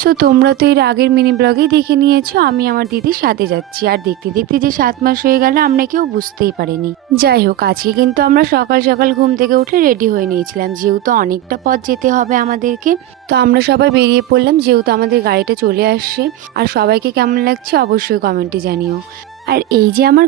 So তোমরা তো এর আগের মিনি ব্লগেই দেখে নিয়েছো আমি আমার দিদির সাথে যাচ্ছি, আর দেখতে দেখতে যে 7 মাস হয়ে গেল আমরা কেউ বুঝতেই পারিনি। যাই হোক, আজকে কিন্তু আমরা সকাল সকাল ঘুম থেকে উঠে রেডি হয়ে নিয়েছিলাম, যেহেতু অনেকটা পথ যেতে হবে আমাদেরকে। তো আমরা সবাই বেরিয়ে পড়লাম, যেহেতু আমাদের গাড়িটা চলে আসছে। আর সবাইকে কেমন লাগছে অবশ্যই কমেন্টে জানিও। আর এই যে আমার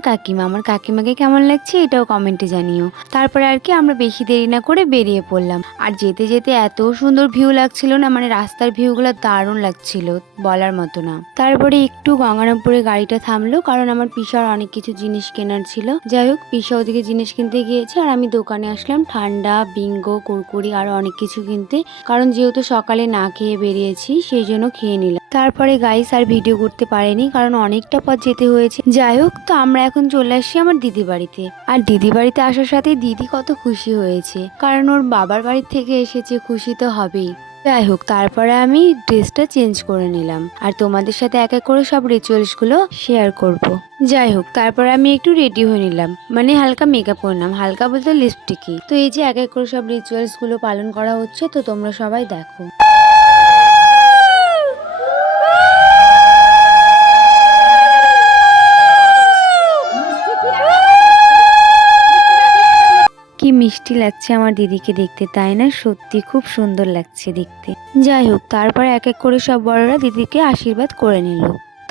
কাকিমাকে কেমন লাগছে এটাও কমেন্টে জানিও। তারপরে আর কি আমরা বেশি দেরি না করে বেরিয়ে পড়লাম। আর যেতে যেতে এত সুন্দর ভিউ লাগছিল না, মানে রাস্তার ভিউগুলো দারুণ লাগছিল, বলার মতো না। তারপরে একটু গঙ্গারামপুরে গাড়িটা থামলো, কারণ আমার পিসার অনেক কিছু জিনিস কেনার ছিল। যাই হোক, পিসা ওদিকে জিনিস কিনতে গিয়েছে আর আমি দোকানে আসলাম ঠান্ডা, বিঙ্গো, কুরকুরি আর অনেক কিছু কিনতে, কারণ যেহেতু সকালে না খেয়ে বেরিয়েছি সেই জন্য খেয়ে নিলাম। তারপরে গাইস আর ভিডিও করতে পারিনি, কারণ অনেকটা পথ যেতে হয়েছে। যাই হোক, তো আমরা এখন চলে আসছি আমার দিদি বাড়িতে। আর দিদি বাড়িতে আসার সাথে দিদি কত খুশি হয়েছে, কারণ ওর বাবার বাড়ি থেকে এসেছে, খুশি তো হবেই। যাই হোক, তারপরে আমি ড্রেসটা চেঞ্জ করে নিলাম আর তোমাদের সাথে এক এক করে সব রিচুয়ালস গুলো শেয়ার করব। যাই হোক, তারপরে আমি একটু রেডি হয়ে নিলাম, মানে হালকা মেকআপ করলাম, হালকা বলতে লিপস্টিকই। তো এই যে এক এক করে সব রিচুয়ালস গুলো পালন করা হচ্ছে, তো তোমরা সবাই দেখো। কি মিষ্টি লাগছে আমার দিদিকে দেখতে, তাই না? সত্যি খুব সুন্দর লাগছে দেখতে। যাই হোক, তারপরে এক এক করে সব বড়রা দিদিকে আশীর্বাদ করে নিল।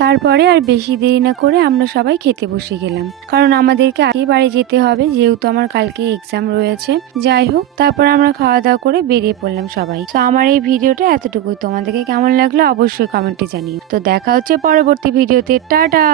তারপরে আর বেশি দেরি না করে আমরা সবাই খেতে বসে গেলাম, কারণ আমাদেরকে আগে বাড়ি যেতে হবে, যেহেতু আমার কালকে এক্সাম রয়েছে। যাই হোক, তারপর আমরা খাওয়া দাওয়া করে বেরিয়ে পড়লাম সবাই। তো আমার এই ভিডিওটা এতটুকুই, তোমাদেরকে কেমন লাগলো অবশ্যই কমেন্টে জানিও। তো দেখা হচ্ছে পরবর্তী ভিডিওতে, টাটা।